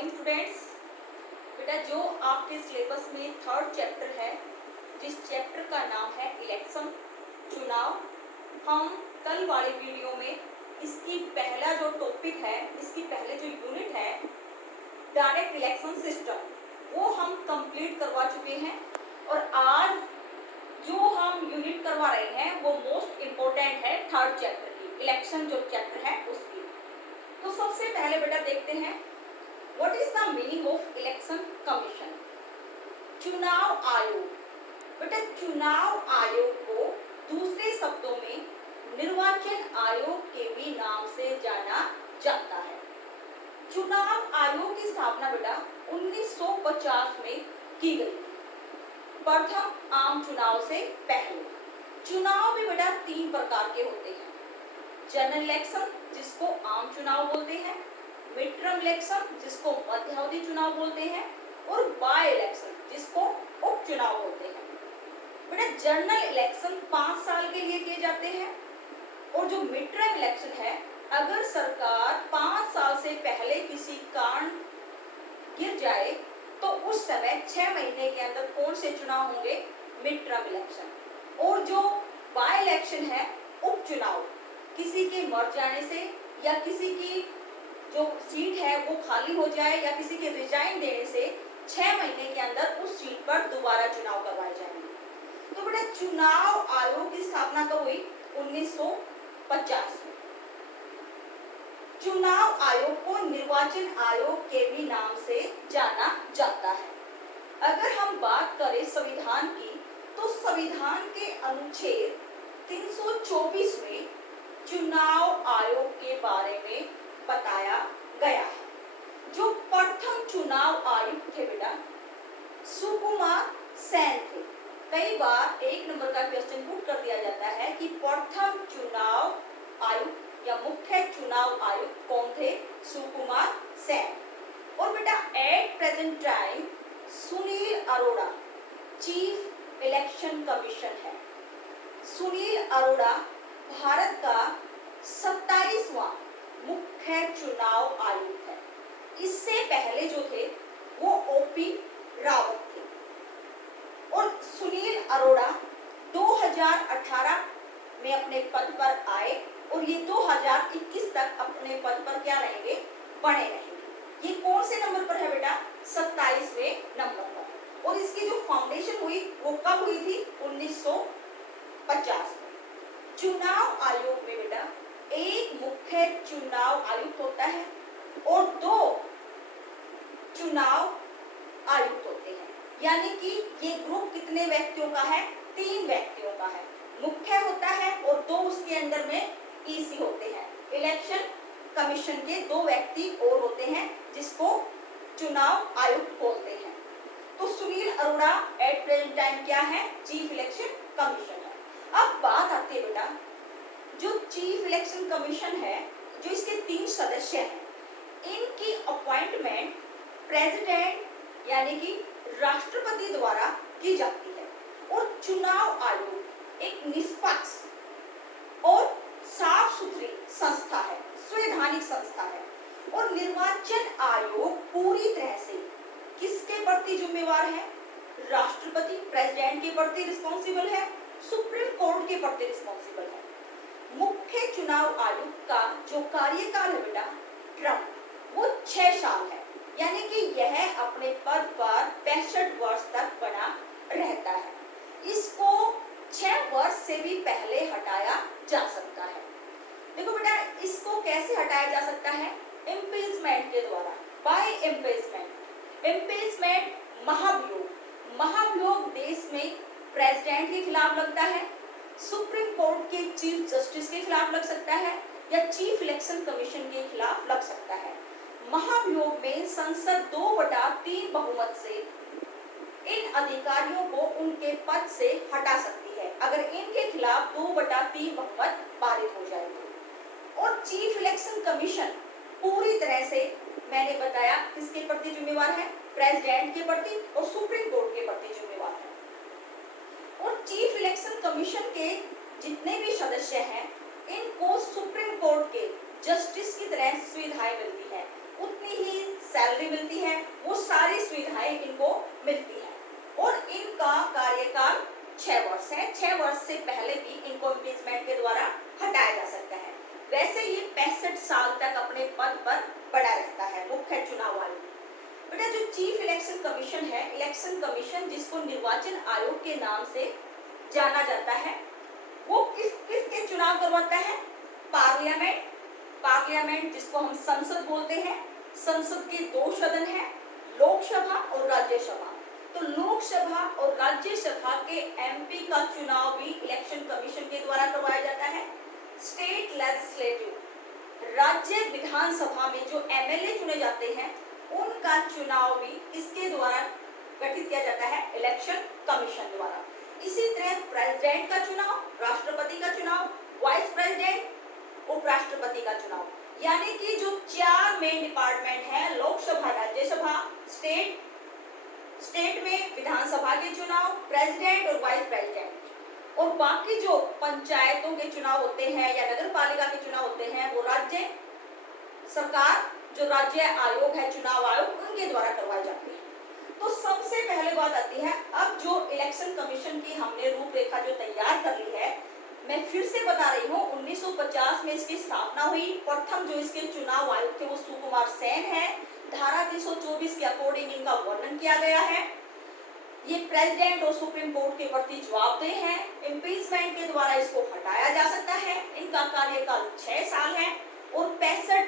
Morning students. बेटा जो आपके सिलेबस में थर्ड चैप्टर है, जिस चैप्टर का नाम है इलेक्शन चुनाव, हम कल वाले वीडियो में इसकी पहला जो टॉपिक है, इसकी पहले जो यूनिट है डायरेक्ट इलेक्शन सिस्टम, वो हम कंप्लीट करवा चुके हैं। और आज जो हम यूनिट करवा रहे हैं वो मोस्ट इम्पोर्टेंट है थर्ड चैप्टर की, इलेक्शन जो चैप्टर है उसकी। तो सबसे पहले बेटा देखते हैं what is the meaning of election commission. चुनाव आयोग। बेटा चुनाव आयोग को दूसरे शब्दों में निर्वाचन आयोग के भी नाम से जाना जाता है। चुनाव आयोग की स्थापना बेटा 1950 में की गई थी, प्रथम आम चुनाव से पहले। चुनाव भी बेटा तीन प्रकार के होते हैं, जनरल इलेक्शन जिसको आम चुनाव बोलते हैं, मिड टर्म इलेक्शन जिसको मध्यावधि चुनाव बोलते हैं, और बाय इलेक्शन जिसको उपचुनाव बोलते हैं। बेटा जनरल इलेक्शन 5 साल के लिए किए जाते हैं, और जो मिड टर्म इलेक्शन है, अगर सरकार 5 साल से पहले किसी कारण गिर जाए तो उस समय 6 महीने के अंदर कौन से चुनाव होंगे, मिड टर्म इलेक्शन। और जो बाय इलेक्शन है, उपचुनाव, किसी के मर जाने से या किसी की जो सीट है वो खाली हो जाए या किसी के रिजाइन देने से 6 महीने के अंदर उस सीट पर दोबारा चुनाव करवाए जाएंगे। तो बेटा चुनाव आयोग की स्थापना कब हुई, 1950 में। चुनाव आयोग को निर्वाचन आयोग के भी नाम से जाना जाता है। अगर हम बात करें संविधान की, तो संविधान के अनुच्छेद 324 में चुनाव आयोग के बारे में बताया गया है। जो प्रथम चुनाव आयुक्त थे बेटा सुकुमार सेन थे। कई बार 1 नंबर का क्वेश्चन पुट कर दिया जाता है कि प्रथम चुनाव आयुक्त या मुख्य चुनाव आयुक्त कौन थे, सुकुमार सेन। और बेटा at present time Sunil Arora chief election commission है। सुनील अरोड़ा भारत का 27वां मुख्य चुनाव आयुक्त है। इससे पहले जो थे वो ओपी रावत थे। और सुनील अरोड़ा 2018 में अपने पद पर आए और ये 2021 तक अपने पद पर क्या रहेंगे, बने रहेंगे। ये कौन से नंबर पर है बेटा, 27वें नंबर पर। और इसकी जो फाउंडेशन हुई वो कब हुई थी, 1950 में। चुनाव आयोग में बेटा एक मुख्य चुनाव आयुक्त होता है और 2 चुनाव आयुक्त होते हैं। यानी कि ये ग्रुप कितने व्यक्तियों का है, 3 व्यक्तियों का है। मुख्य होता है और 2 उसके अंदर में ईसी होते हैं। इलेक्शन कमीशन के 2 व्यक्ति और होते हैं जिसको चुनाव आयुक्त बोलते हैं। तो Sunil Arora at present time क्या है, चीफ इलेक्शन कमीशन है। अब बात आती है बेटा जो चीफ इलेक्शन कमीशन है, जो इसके 3 सदस्य हैं, इनकी अपॉइंटमेंट प्रेसिडेंट यानी कि राष्ट्रपति द्वारा की जाती है। और चुनाव आयोग एक निष्पक्ष और साफ सुथरी संस्था है, संवैधानिक संस्था है। और निर्वाचन आयोग पूरी तरह से किसके प्रति जिम्मेवार है, राष्ट्रपति प्रेसिडेंट के प्रति रिस्पॉन्सिबल है, सुप्रीम कोर्ट के प्रति रिस्पॉन्सिबल है। मुख्य चुनाव आयुक्त का जो कार्यकाल है बेटा, टर्म, वो 6 साल है। यानी कि यह अपने पद पर 65 वर्ष तक बना रहता है। इसको 6 वर्ष से भी पहले हटाया जा सकता है। देखो बेटा इसको कैसे हटाया जा सकता है, इम्पीचमेंट के द्वारा, बाय इम्पीचमेंट। इम्पीचमेंट महाभियोग, महाभियोग देश में प्रेसिडेंट के खिलाफ लगता है, सुप्रीम कोर्ट के चीफ जस्टिस के खिलाफ लग सकता है, या चीफ इलेक्शन कमीशन के खिलाफ लग सकता है। महाभियोग में संसद 2/3 बहुमत से इन अधिकारियों को उनके पद से हटा सकती है, अगर इनके खिलाफ 2/3 बहुमत पारित हो जाए तो। और चीफ इलेक्शन कमीशन पूरी तरह से मैंने बताया किसके प्रति जिम्मेवार है, प्रेसिडेंट के प्रति और सुप्रीम कोर्ट के प्रति जिम्मेवार है। और चीफ इलेक्शन कमीशन के जितने भी सदस्य हैं, इनको सुप्रीम कोर्ट के जस्टिस की तरह सुविधाएं मिलती है, उतनी ही सैलरी सैलरी मिलती है, वो सारी सुविधाएं इनको मिलती है। और इनका कार्यकाल 6 वर्ष है। 6 वर्ष से पहले भी इनको इम्पीचमेंट के द्वारा हटाया जा सकता है। वैसे ये 65 साल तक अपने पद पर बना रहता है मुख्य चुनाव आयोग। बेटा जो चीफ इलेक्शन कमीशन है, इलेक्शन कमीशन जिसको निर्वाचन आयोग के नाम से जाना जाता है, वो किसके चुनाव करवाता है? पार्लियामेंट जिसको हम संसद बोलते हैं। संसद के 2 सदन है, लोकसभा और राज्यसभा। तो लोकसभा और राज्यसभा के एमपी का चुनाव भी इलेक्शन कमीशन के द्वारा करवाया जाता है। स्टेट लेजिस्लेटिव, राज्य विधानसभा में जो एमएलए चुने जाते हैं, उनका चुनाव भी किसके द्वारा गठित किया जाता है? इलेक्शन कमीशन द्वारा। इसी तरह प्रेसिडेंट का चुनाव, राष्ट्रपति का चुनाव, वाइस प्रेसिडेंट, उपराष्ट्रपति का चुनाव, यानी कि जो 4 मेन डिपार्टमेंट है, लोकसभा, राज्यसभा, स्टेट में विधानसभा के चुनाव, प्रेसिडेंट और वाइस प्रेसिडेंट, और बाकी जो पंचायतों के चुनाव होते हैं या नगर पालिका के चुनाव होते हैं, वो राज्य सरकार, जो राज्य आयोग है, चुनाव आयोग, उनके द्वारा करवाए जाते हैं। तो सबसे पहले बात आती है, अब जो इलेक्शन कमीशन की हमने रूपरेखा जो तैयार कर ली है, मैं फिर से बता रही हूँ, 1950 में इसकी स्थापना हुई। प्रथम जो इसके चुनाव आयुक्त थे वो सुकुमार सेन है। धारा 324 के अकॉर्डिंग इनका वर्णन किया गया है। ये प्रेसिडेंट और सुप्रीम कोर्ट के प्रति जवाबदेह है। इम्पीचमेंट के द्वारा इसको हटाया जा सकता है। इनका कार्यकाल 6 साल है और 65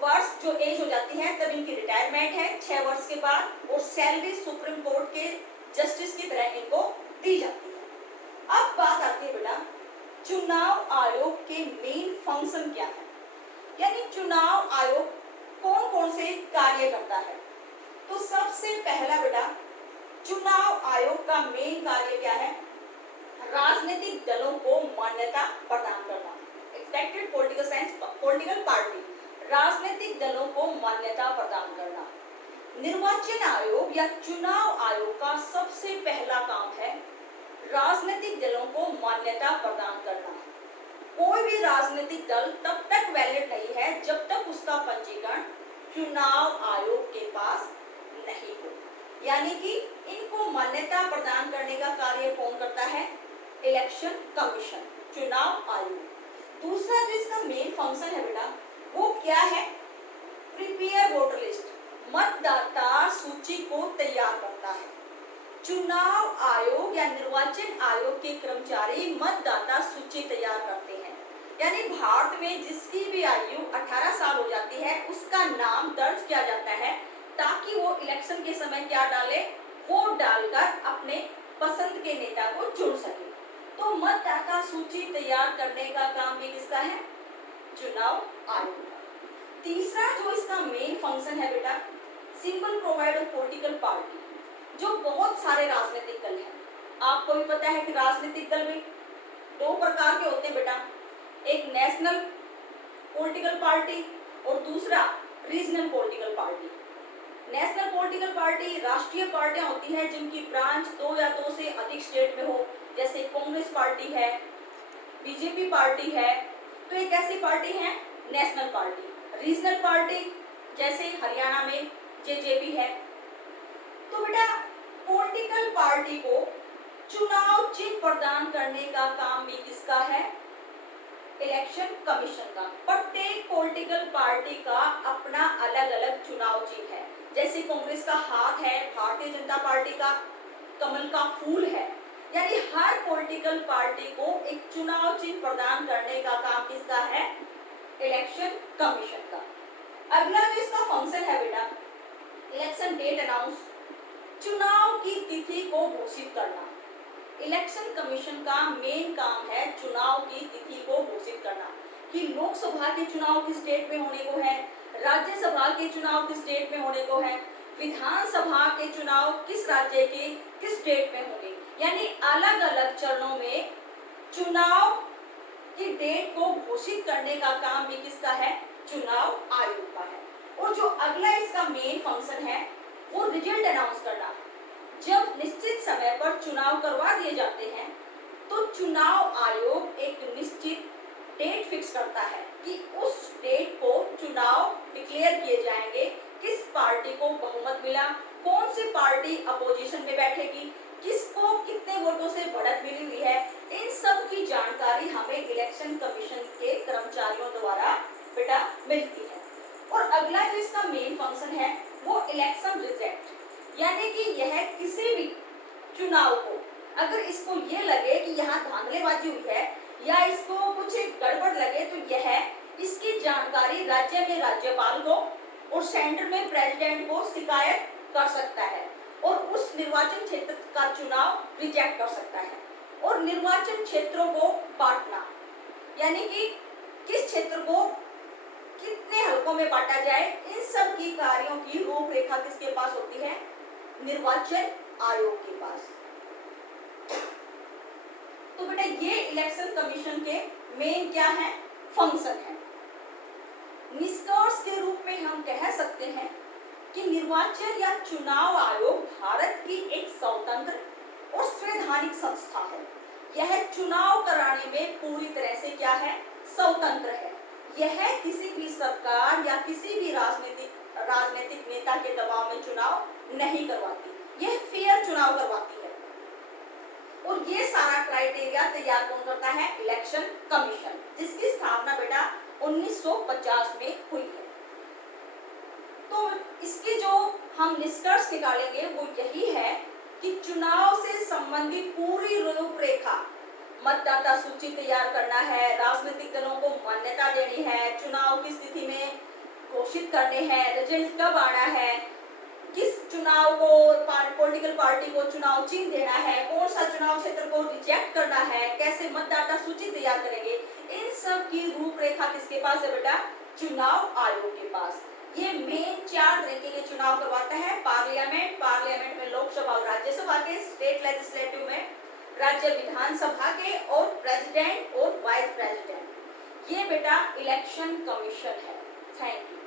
वर्ष जो एज हो जाती है तब इनकी रिटायरमेंट है 6 वर्ष के बाद, और सैलरी सुप्रीम कोर्ट के जस्टिस की तरह इनको दी जाती है। अब बात आती है बेटा, चुनाव आयोग के मेन फंक्शन क्या है, यानी चुनाव आयोग कौन कौन से कार्य करता है। तो सबसे पहला बेटा, चुनाव आयोग का मेन कार्य क्या है? राजनीतिक दलों को मान्यता प्रदान करना। Expected political science, political party, राजनीतिक दलों को मान्यता प्रदान करना। निर्वाचन आयोग या चुनाव आयोग का सबसे पहला काम है राजनीतिक दलों को मान्यता प्रदान करना। कोई भी राजनीतिक दल तब तक वैलिड नहीं है जब तक उसका पंजीकरण चुनाव आयोग के पास नहीं हो, यानी कि इनको मान्यता प्रदान करने का कार्य कौन करता है? इलेक्शन कमीशन, चुनाव आयोग। दूसरा जो इसका मेन फंक्शन है बेटा, वो क्या है? प्रिपेयर वोटर लिस्ट, मतदाता सूची को तैयार करता है। चुनाव आयोग या निर्वाचन आयोग के कर्मचारी मतदाता सूची तैयार करते हैं, यानी भारत में जिसकी भी आयु 18 साल हो जाती है उसका नाम दर्ज किया जाता है, ताकि वो इलेक्शन के समय क्या डाले? वोट डालकर अपने पसंद के नेता को चुन सके। तो मतदाता सूची तैयार करने का काम भी किसका है? चुनाव आयोग का। तीसरा जो इसका मेन फंक्शन है बेटा, symbol provide of political party. जो बहुत सारे राजनीतिक दल हैं, आपको भी पता है कि राजनीतिक दल भी 2 प्रकार के होते हैं बेटा, एक नेशनल पॉलिटिकल पार्टी और दूसरा regional political party. National political party राष्ट्रीय पार्टियां होती हैं जिनकी ब्रांच 2 या 2 से अधिक स्टेट में हो, जैसे कांग्रेस पार्टी है, बीजेपी पार्टी है, तो एक ऐसी पार्टी है नेशनल पार्टी। रीजनल पार्टी जैसे हरियाणा में जेजेपी है। तो बेटा पॉलिटिकल पार्टी को चुनाव चिन्ह प्रदान करने का काम भी किसका है? इलेक्शन कमीशन का। प्रत्येक पॉलिटिकल पार्टी का अपना अलग अलग चुनाव चिन्ह है, जैसे कांग्रेस का हाथ है, भारतीय जनता पार्टी का कमल का फूल है, यानी हर पॉलिटिकल पार्टी को एक चुनाव चिन्ह प्रदान करने का काम किसका है? इलेक्शन कमीशन का। अगला जो इसका फंक्शन है बेटा, इलेक्शन डेट अनाउंस, चुनाव की तिथि को घोषित करना। इलेक्शन कमीशन का मेन काम है चुनाव की तिथि को घोषित करना, कि लोकसभा के चुनाव किस डेट में होने को है, राज्यसभा के चुनाव किस डेट में होने को है, विधानसभा के चुनाव किस राज्य के किस डेट में होंगे, यानी अलग अलग चरणों में चुनाव की डेट को घोषित करने का काम भी किसका है? चुनाव आयोग का है। और जो अगला इसका मेन फंक्शन है वो रिजल्ट अनाउंस करना। जब निश्चित समय पर चुनाव करवा दिए जाते हैं तो चुनाव आयोग एक निश्चित डेट फिक्स करता है कि उस डेट को चुनाव डिक्लेयर किए जाएंगे, किस पार्टी को बहुमत मिला, कौन सी पार्टी अपोजिशन में बैठेगी, किसको कितने वोटों से बढ़त मिली हुई है, इन सब की जानकारी हमें इलेक्शन कमीशन के कर्मचारियों द्वारा बेटा मिलती है। और अगला जो इसका मेन फंक्शन है वो इलेक्शन रिजल्ट, यानी कि यह किसी भी चुनाव को अगर इसको ये लगे कि यहाँ धांधलेबाजी हुई है या इसको कुछ गड़बड़ लगे तो यह इसकी जानकारी राज्य में राज्यपाल को और सेंटर में प्रेसिडेंट को शिकायत कर सकता है और उस निर्वाचन क्षेत्र का चुनाव रिजेक्ट कर सकता है। और निर्वाचन क्षेत्रों को बांटना, यानी कि किस क्षेत्र को कितने हलकों में बांटा जाए, इन सब की कार्यों की रूपरेखा किसके पास होती है? निर्वाचन आयोग के पास। तो बेटा ये इलेक्शन कमीशन के मेन क्या है? फंक्शन है। निष्कर्ष के रूप में हम कह सकते हैं कि निर्वाचन या चुनाव आयोग भारत की एक स्वतंत्र और संवैधानिक संस्था है। यह चुनाव कराने में पूरी तरह से क्या है? स्वतंत्र है। यह किसी भी सरकार या किसी भी राजनीतिक नेता के दबाव में चुनाव नहीं करवाती, यह फेयर चुनाव करवाती है। और ये सारा क्राइटेरिया तैयार कौन करता है? इलेक्शन कमीशन, जिसकी स्थापना बेटा 1950 में हुई है। तो इसके जो हम निष्कर्ष निकालेंगे वो यही है कि चुनाव से संबंधित पूरी रूपरेखा, मतदाता सूची तैयार करना है, राजनीतिक दलों को मान्यता देनी है, चुनाव की स्थिति में घोषित करने हैं, रिजल्ट कब आना है, किस चुनाव को पॉलिटिकल पार्टी को चुनाव चिन्ह देना है, कौन सा चुनाव क्षेत्र को रिजेक्ट करना है, कैसे मतदाता सूची तैयार करेंगे, इन सब की रूपरेखा किसके पास है बेटा? चुनाव आयोग के पास। ये मेन 4 तरीके के चुनाव करवाता है। पार्लियामेंट में लोकसभा और राज्यसभा के, स्टेट लेजिस्लेटिव में राज्य विधानसभा के, और प्रेसिडेंट और वाइस प्रेसिडेंट। ये बेटा इलेक्शन कमीशन है। Thank you.